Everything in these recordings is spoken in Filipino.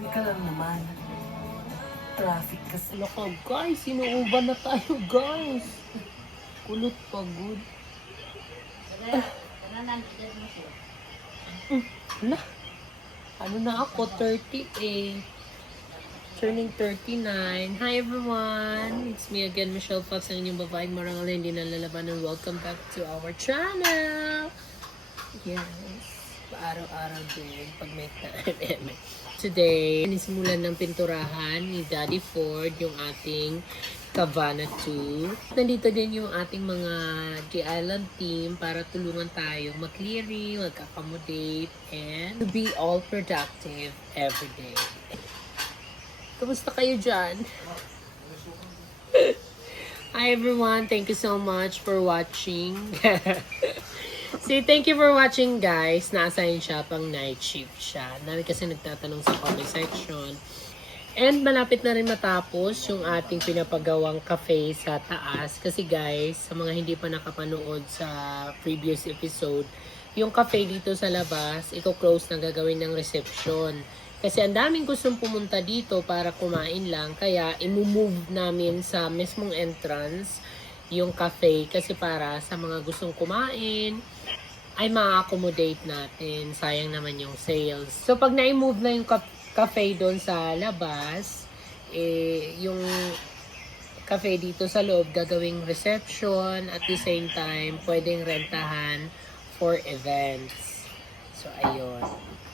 Ika lang naman. Traffic kasi. Loko guys, sinuuban na tayo guys. Kulot pagod. Hala. Ano na ako? 38. Turning 39. Hi everyone! It's me again, Michelle Fox, ang inyong babaeng marangal hindi nalalaban, and welcome back to our channel! Yes. Araw-araw din pag may time. Today, nisimulan ng pinturahan ni Daddy Ford yung ating Cabana 2. Nandito din yung ating mga G-Island team para tulungan tayo mag-clearing, mag-accommodate, and to be all productive every day. Kamusta kayo dyan? Hi everyone, thank you so much for watching. See, thank you for watching guys. Na-assign siya pang night shift siya. Dami kasi nagtatanong sa comment section. And malapit na rin matapos yung ating pinapagawang cafe sa taas. Kasi guys, sa mga hindi pa nakapanood sa previous episode, yung cafe dito sa labas, i-close na gagawin ng reception. Kasi ang daming gustong pumunta dito para kumain lang. Kaya i-move namin sa mismong entrance yung cafe. Kasi para sa mga gustong kumain, ay ma-accommodate natin. Sayang naman yung sales. So pag na-move na yung cafe doon sa labas, yung cafe dito sa loob gagawing reception. At the same time, pwedeng rentahan for events. So ayun.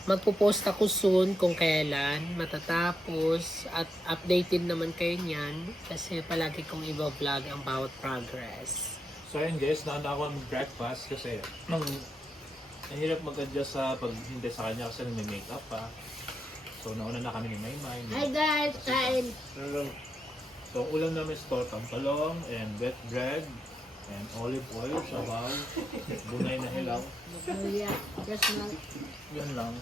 Magpo-post ako soon kung kailan matatapos at updated naman kayo niyan kasi palagi kong i-vlog ang bawat progress. So ayun guys, nauna ako mag-breakfast kasi nahirap mag-adjust sa paghintay sa kanya kasi may makeup pa. So nauna na kami ni Maymay. Hi guys! Kain! So ulam namin is tortang talong and wet bread and olive oil, sabaw, bunay na hilaw. Yun lang.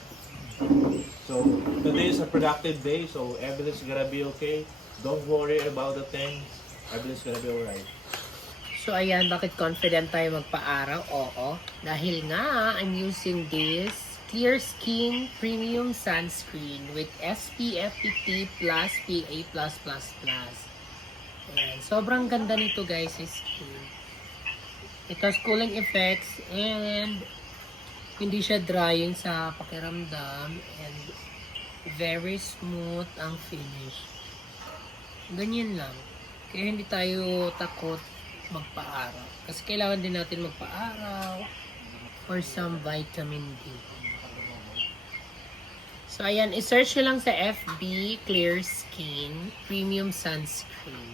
So today is a productive day, so everything's gonna be okay. Don't worry about the thing. Everything's gonna be alright. So ayan, bakit confident tayo magpa-araw? Oo. Dahil nga, I'm using this Clear Skin Premium Sunscreen with SPF 50 plus PA+++. Ayan. Sobrang ganda nito guys sa skin. It has cooling effects and hindi siya drying sa pakiramdam and very smooth ang finish. Ganyan lang. Kaya hindi tayo takot magpa-araw. Kasi kailangan din natin magpa-araw for some vitamin D. So ayan, i-search nyo lang sa FB Clear Skin Premium Sunscreen.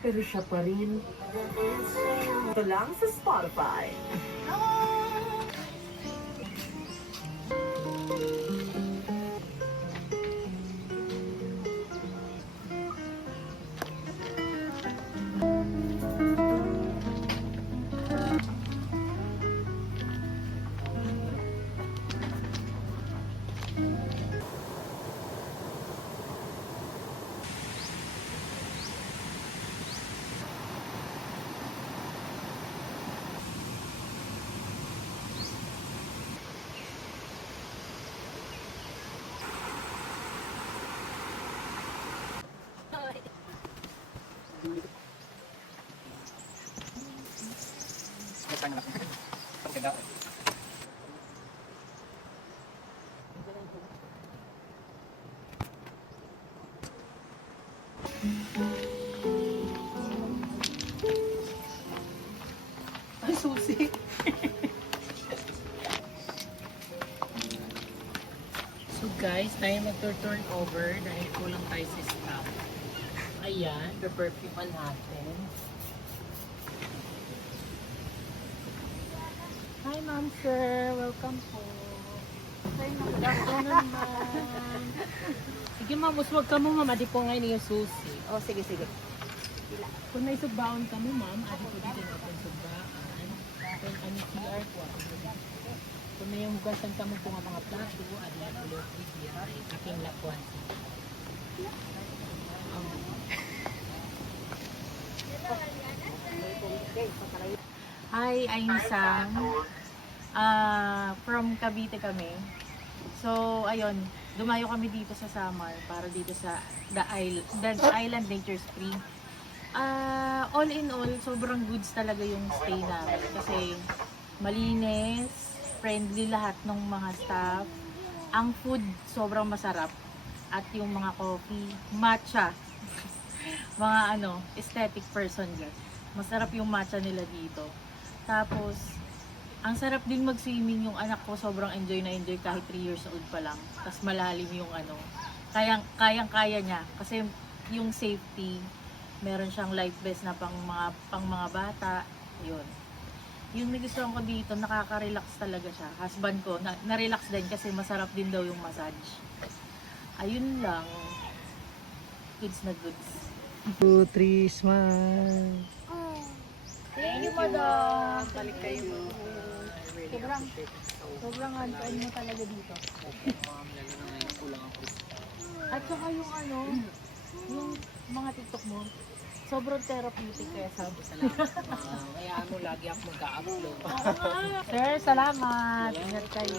Pero siya pa rin. Ito lang sa Spotify. Ay, susi. So guys, tayo mag-turn over dahil kulang tayo sa staff. Ayan, the-perfume natin. Hi ma'am sir, welcome po. Hi ma'am, naman. Sige ma'am, uswag ka mo ma'am, adi po ngayon yung susi. Oh, sige, sige. Kung may subbaon ka mo ma'am, adi po dito natin subbaan. Kung ano QR po, kung may hugasan ka mo po nga mga plato, adi na po yung video ay aking lakuan. Hi, I'm Sang. From Cavite kami. So, ayun, dumayo kami dito sa Samar para dito sa The Island Nature Spring. All in all, sobrang goods talaga yung stay namin kasi malinis, friendly lahat ng mga staff. Ang food sobrang masarap at yung mga coffee, matcha. Mga aesthetic person dyan. Masarap yung matcha nila dito. Tapos, ang sarap din mag-swimming. Yung anak ko sobrang enjoy na enjoy kahit 3 years old pa lang. Tapos malalim yung kayang-kaya niya. Kasi yung safety, meron siyang life vest na pang mga bata. Yun. Yung nagustuhan ko dito, nakaka-relax talaga siya. Husband ko, na-relax din kasi masarap din daw yung massage. Ayun lang. Goods na goods. 2, 3, smile. Thank you, madam. Balik kayo. Sobrang hands-on mo talaga dito. At saka yung yung mga TikTok mo, sobrang therapeutic kaya sabi. Salamat. Kaya lagi ako mag-upload. Sir, salamat. Ingat kayo.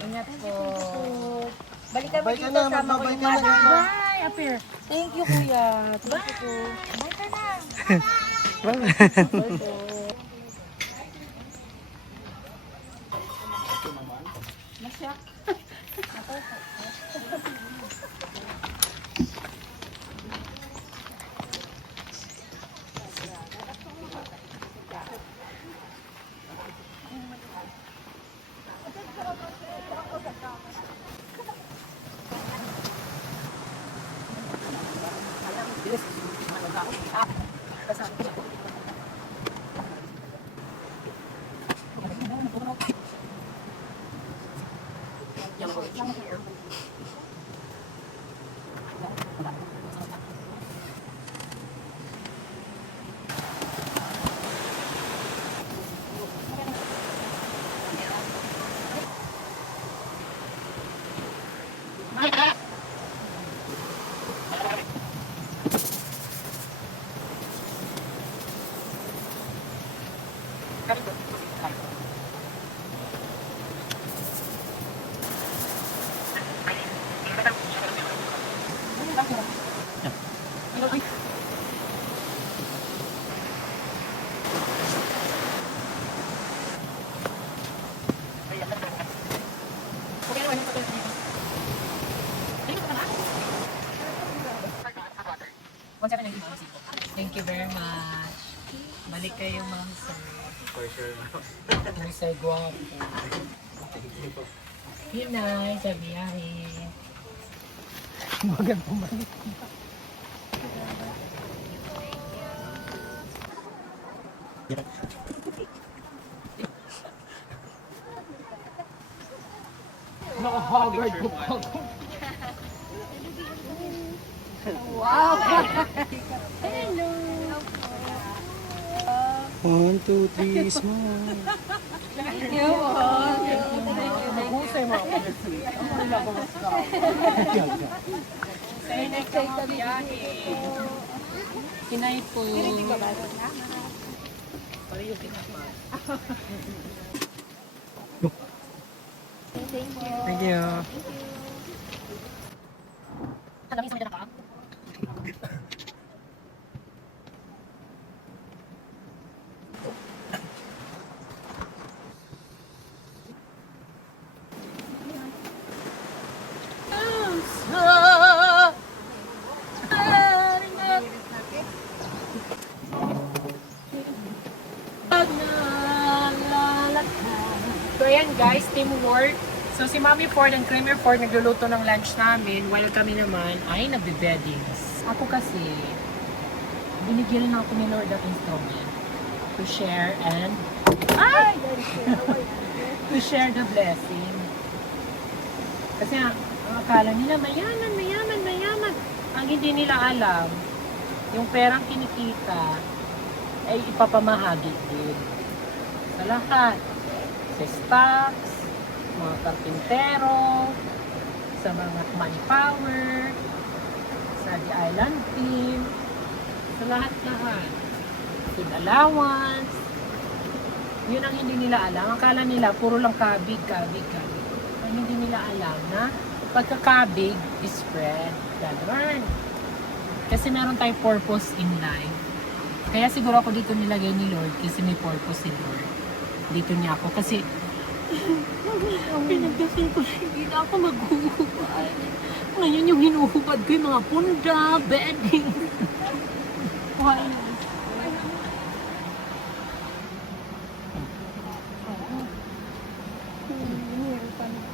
Ingat po. Balikan mo dito, sama ko yung mother ko. Bye, Apir. Thank you, kuya. Thank you po. Bye ka na. Bye po. Masyak. Thank you very much. Balik kayo, ma'am, sir. For sure. Ang sir, guwapo. Hinay, sa biyahe. Magand bumalik. Naka-Harvard po ako. Wow! 1, 2, 3, smile. Thank you. Mahusay mo ako. Say next time sa biyahe. Hinay po. Pareho kinapa. Thank you. Alam mo sa ka? So ayan guys, teamwork. So si Mami Ford and Creamer Ford nagluluto ng lunch namin while kami naman ay nagbe-beddings. Ako kasi, binigyan na ako ni Lord of instrument to share and to share the blessing. Kasi ang akala nila mayaman. Ang hindi nila alam, yung perang kinikita ay ipapamahagi din sa lahat. Sa stocks, mga karpintero, sa mga manpower, sa The Island team, sa lahat-lahat. Food allowance. Yun ang hindi nila alam. Akala nila, puro lang kabig. Ang hindi nila alam na pagkakabig is spread. Ganon. Kasi meron tayong purpose in life. Kaya siguro ako dito nilagay ni Lord kasi may purpose si Lord. Dito niya ako kasi pinagdasal ko na hindi na ako maghuhubad. Ngayon yung hinuhubad ko yung mga punda, bedding. Why?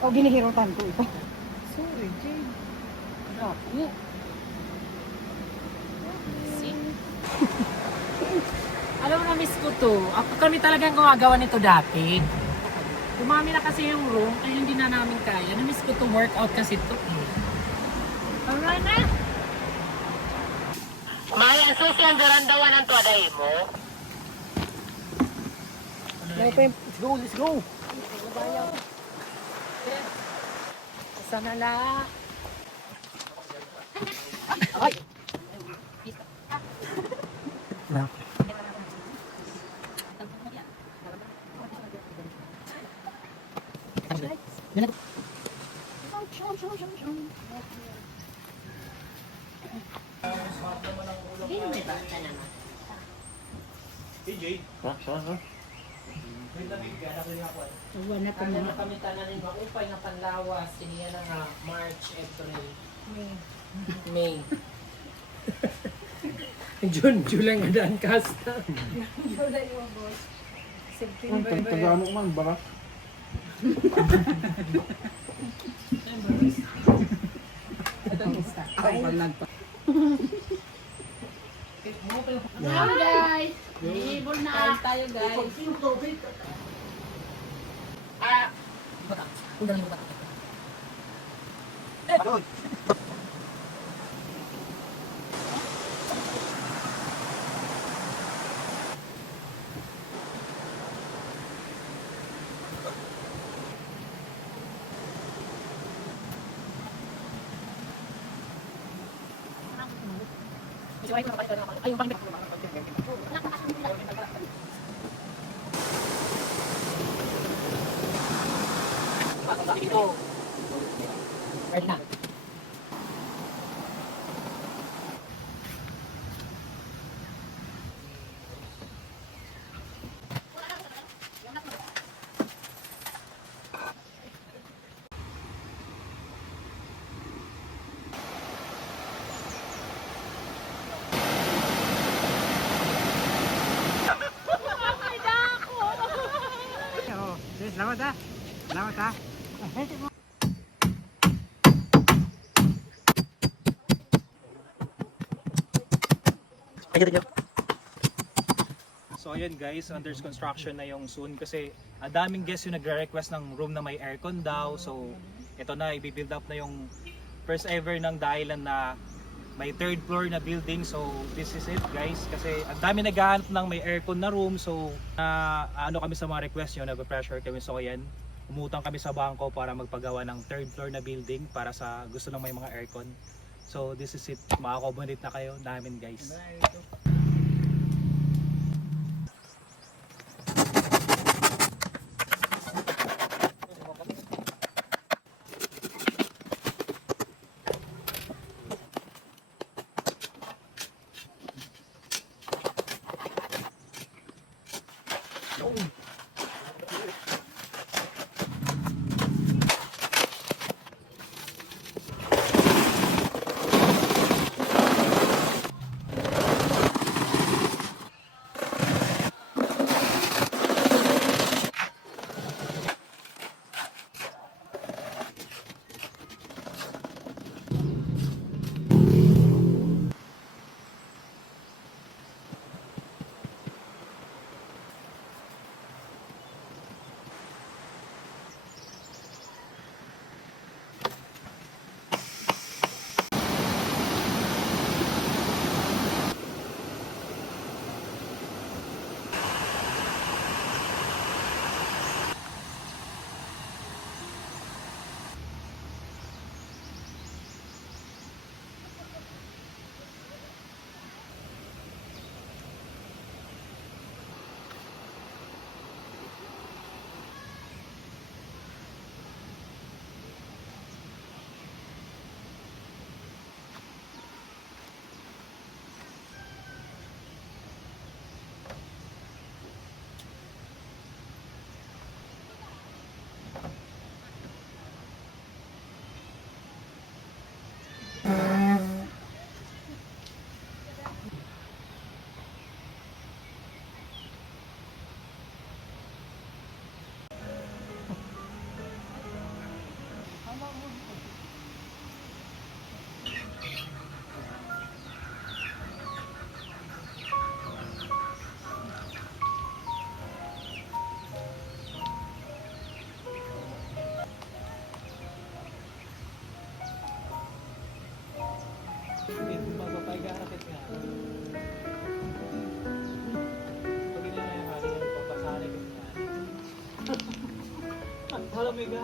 O, ginihirutan ko ito. Sorry, Jade. Ako. See? Alam mo na, miss ko to. Ako kami talagang gumagawa nito dati. Dumami na kasi yung room, ay hindi na namin kaya. Na-miss ko to workout kasi to eh. Alright na? Maya, susi ang garandawan ng tuwaday mo. Let's go! Sana la. PJ, Uwan na kami tananin maupay nga panlawas. Siniya na nga March, April, May. June, July nga daan kasta. July mo, boss. September. Tagalog man, barak. Hello, guys. Libor na. Tayo, guys. Right na. Selamat ha. Selamat ha. So ayun guys, under construction na yung soon kasi ang daming guests yung nagre-request ng room na may aircon daw. So ito na, i-build up na yung first ever ng The Island na may third floor na building. So this is it guys, kasi ang dami naghahanap ng may aircon na room. So ano kami sa mga request nyo, nag-pressure kami. So ayan, umutang kami sa bangko para magpagawa ng third floor na building para sa gusto ng may mga aircon. So this is it, maka-accommodate na kayo namin guys. Hindi, magpapagarakit nga. Pag ina na yung hali, papasanay kasi nga. Alam mo yung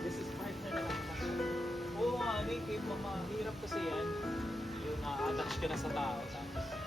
this is partner na lang. Oo nga, mahirap kasi yan. Yung attach ka na sa tao. Tapos,